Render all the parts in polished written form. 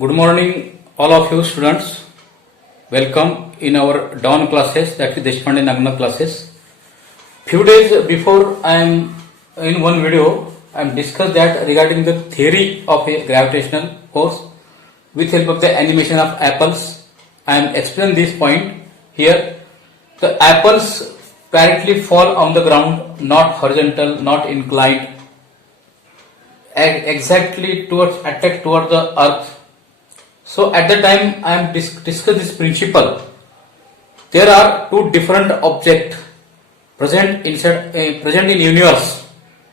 Good morning, all of you students. Welcome in our dawn classes, that is Deshpande Nagna classes. Few days before, I am in one video, I am discussed that regarding the theory of a gravitational force with help of the animation of apples. I am explain this point here. The apples apparently fall on the ground, not horizontal, not inclined, exactly towards attack toward the earth. So at the time I am discuss this principle. There are two different objects present in universe,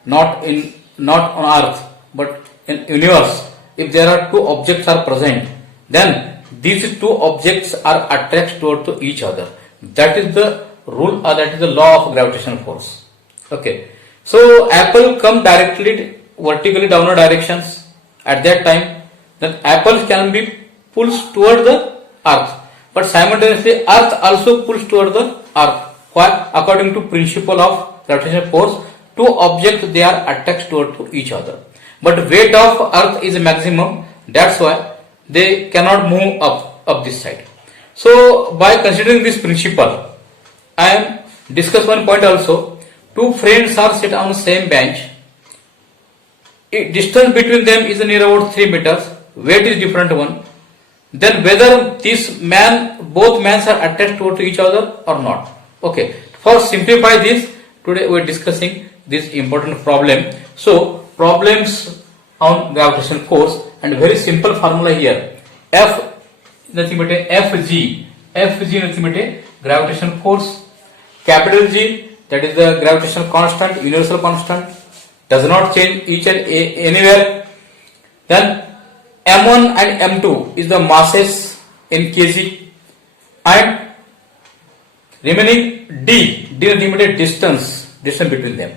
not on earth, but in universe. If there are two objects are present, then these two objects are attracted toward each other. That is the rule, or that is the law of gravitational force. Okay. So apple come directly vertically downward directions. At that time, then apples can be pulls toward the earth, but simultaneously earth also pulls toward the earth. Why? According to principle of gravitational force, two objects they are attached toward each other. But weight of earth is maximum. That's why they cannot move up this side. So by considering this principle, I am discuss one point also. Two friends are sit on the same bench. Distance between them is near about 3 meters. Weight is different one. Then whether both men are attached to each other or not. Okay. For simplify this, today we are discussing this important problem. So problems on gravitational force, and very simple formula here. F nothing but a Fg nothing but a gravitational force. Capital G, that is the gravitational constant, universal constant, does not change each and anywhere. Then M1 and M2 is the masses in kg, and remaining D nothing but a distance between them.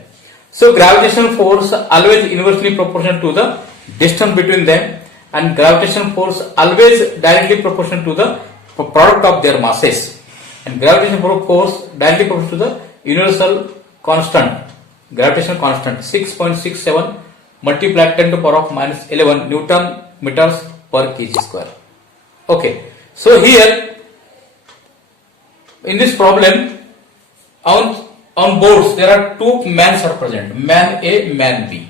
So gravitational force always inversely proportional to the distance between them, and gravitational force always directly proportional to the product of their masses, and gravitational force directly proportional to the universal constant, gravitational constant 6.67 multiplied 10 to the power of minus 11 Newton meters per kg square. Okay, so here in this problem on boards there are two men are present, man A, man B.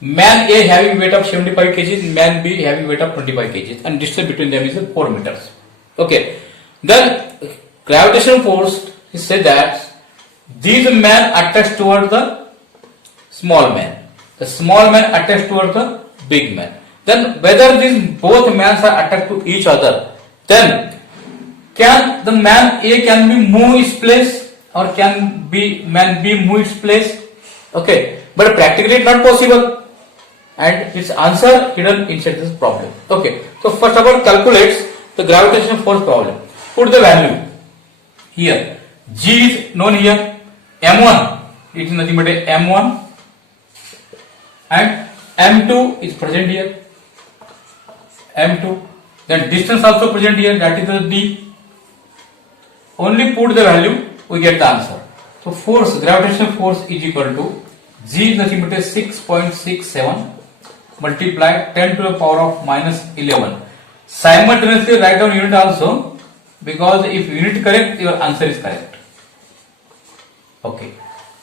Man A having weight of 75 kg, man B having weight of 25 kg, and distance between them is 4 meters. Okay, then gravitational force is said that these men attached toward the small man, the small man attached toward the big man. Then whether these both men are attached to each other, then can the man A can be move its place, or can be man B move its place? Okay, but practically it's not possible, and its answer hidden inside this problem. Okay, so first of all calculates the gravitational force problem. Put the value here. G is known here. M1, it is nothing but a M1, and M2 is present here. M2. Then distance also present here, that is the D. Only put the value, we get the answer. So force, gravitational force is equal to G is nothing but a 6.67 multiplied 10 to the power of minus 11. Simultaneously write down unit also, because if unit correct, your answer is correct. Okay.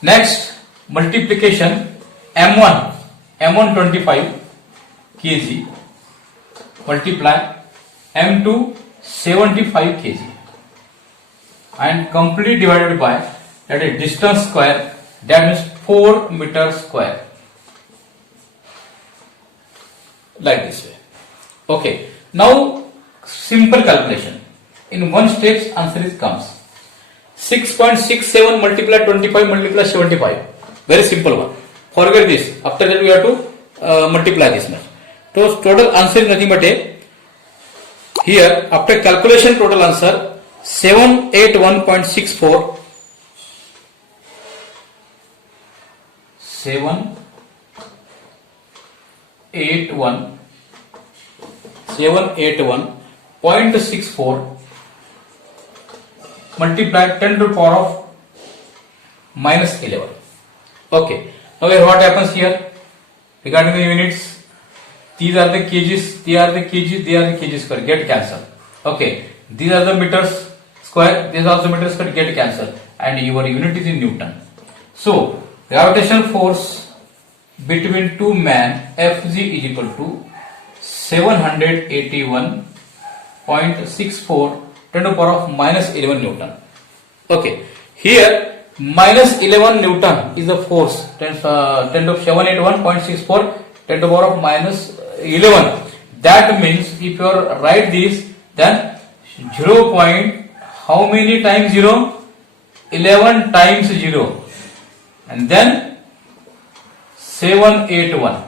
Next, multiplication M1 25 kg multiply M2 75 kg, and complete divided by, that is distance square, that means 4 meters square, like this way. Okay, now simple calculation. In one step answer is comes 6.67 multiply 25 multiply 75. Very simple one. Forget this. After that we have to multiply this much. So total answer is nothing but a, here after calculation total answer 781.64 781.64 multiplied 10 to the power of minus 11. Okay, now what happens here regarding the units? These are the kgs, they are the kgs, they are the kg square, get cancelled. Okay, these are the meters square, this is also meters square, get cancelled, and your unit is in Newton. So gravitational force between two men Fg is equal to 781.64 10 to the power of minus 11 Newton. Okay, here minus 11 Newton is the force, 10 to 781.64 10 to the power of minus 11. That means if you write this, then 0. How many times 0? 11 times 0, and then 781.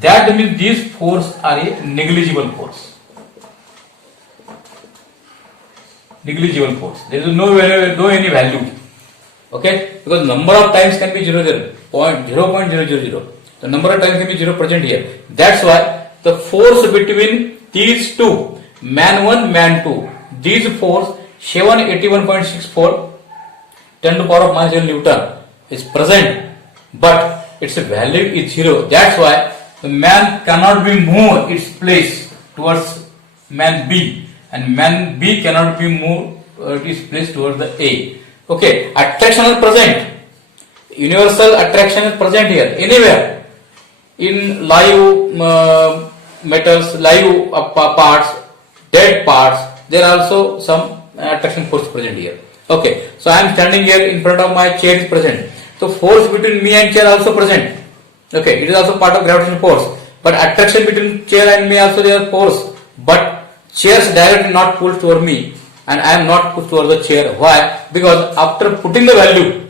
That means these force are a negligible force. Negligible force. There is no any value. Okay, because number of times can be 0.000. The number of times can be 0 present here. That's why the force between these two, man 1, man 2, these force 781.64 10 to the power of minus 11 Newton is present, but its value is 0. That's why the man cannot be moved its place towards man B, and man B cannot be moved its place towards the A. Okay, attraction is present. Universal attraction is present here, anywhere. In live metals, live parts, dead parts, there are also some attraction force present here. Okay, so I am standing here in front of my chair is present. So force between me and chair also present. Okay, it is also part of gravitational force. But attraction between chair and me also there is force. But chairs directly not pulled toward me, and I am not pushed toward the chair. Why? Because after putting the value,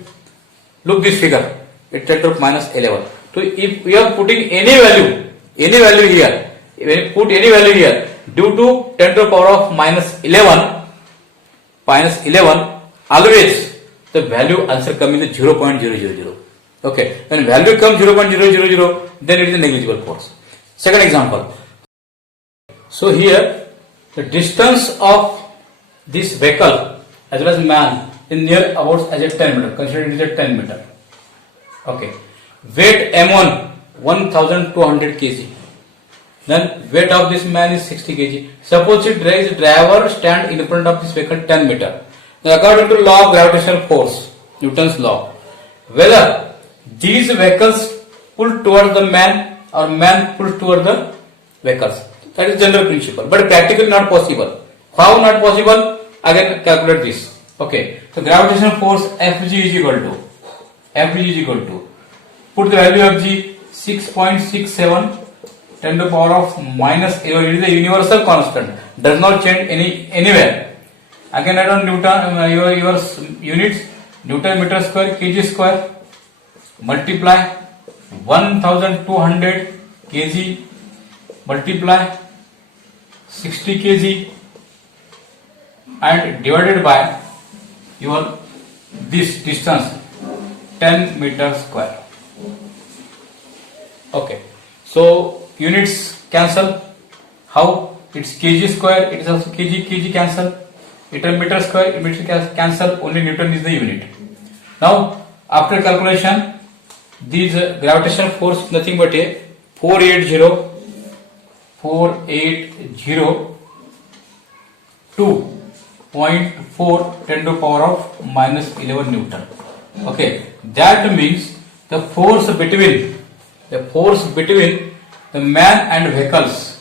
look this figure, it 10 to the minus 11. So if we are putting any value here, when you put any value here, due to 10 to the power of minus 11, always the value answer comes in the 0.000. Okay, when value comes 0.000, then it is a negligible force. Second example. So here the distance of this vehicle as well as man is near about as a 10 meter. Consider it is a 10 meter. Okay, weight M1 1200 kg. Then weight of this man is 60 kg. Suppose it drives driver stand in front of this vehicle 10 meter. Now according to law of gravitational force, Newton's law, whether these vehicles pull towards the man or man pulls towards the vehicles. That is general principle, but practically not possible. How not possible? Again calculate this. Okay, so gravitational force Fg is equal to, put the value of G 6.67 10 to the power of minus 11. It is a universal constant, does not change anywhere. Again add on Newton, your units, Newton meter square, kg square, multiply 1200 kg multiply 60 kg and divided by your this distance 10 meter square. Okay, so units cancel. How? It's kg square, it is also kg cancel. Meter square, meter cancel, only Newton is the unit. Now after calculation, these gravitational force nothing but a 480.2.4 10 to the power of minus 11 Newton. Okay, that means the force between the man and vehicles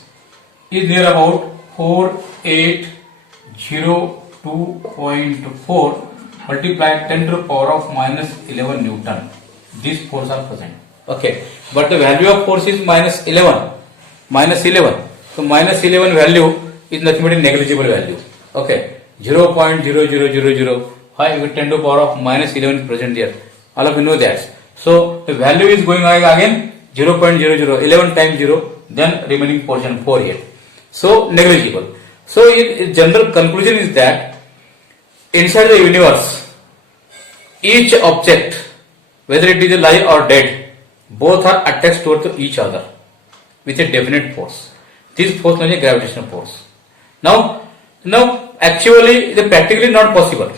is near about 480.2.4 multiplied 10 to the power of minus 11 Newton. These forces are present. Okay, but the value of force is minus 11. So minus 11 value is nothing but a negligible value. Okay, 0.0000. Why? 10 to the power of minus 11 is present there. All of you know that. So the value is going again 0.00, 11 times 0, then remaining portion 4 here. So negligible. So in general conclusion is that inside the universe, each object, whether it is alive or dead, both are attached to each other with a definite force. This force is a gravitational force. Now actually it is practically not possible.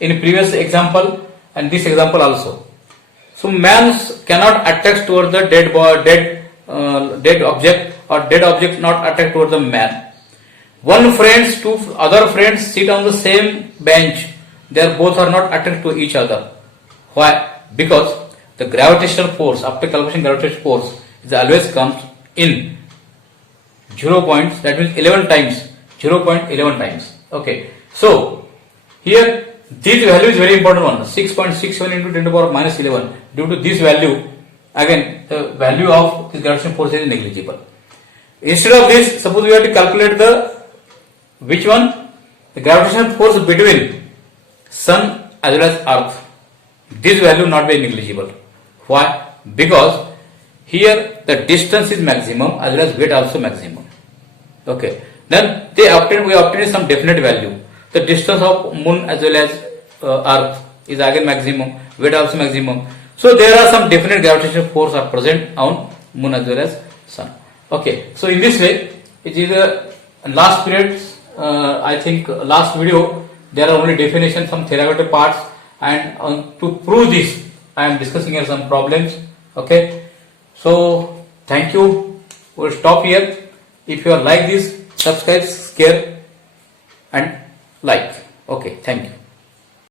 In previous example and this example also. So man cannot attach towards the dead dead object or dead object not attract towards the man. One friends, two other friends sit on the same bench. They both are not attracted to each other. Why? Because the gravitational force, after calculation gravitational force, is always comes in 0 points, that means 11 times, 0.11 times. Okay. So, here this value is very important one, 6.67 into 10 to the power minus 11. Due to this value, again, the value of this gravitational force is negligible. Instead of this, suppose we have to calculate the, which one? The gravitational force between Sun as well as Earth. This value not very negligible. Why? Because here the distance is maximum as well as weight also maximum. Okay. Then we obtain some definite value. The distance of Moon as well as Earth is again maximum, weight also maximum. So there are some definite gravitational force are present on Moon as well as Sun. Okay. So in this way, it is a last period. I think last video there are only definitions, some theoretical parts, and to prove this, I am discussing here some problems. Okay. So thank you. We'll stop here. If you are like this, subscribe, share, and like. Okay. Thank you.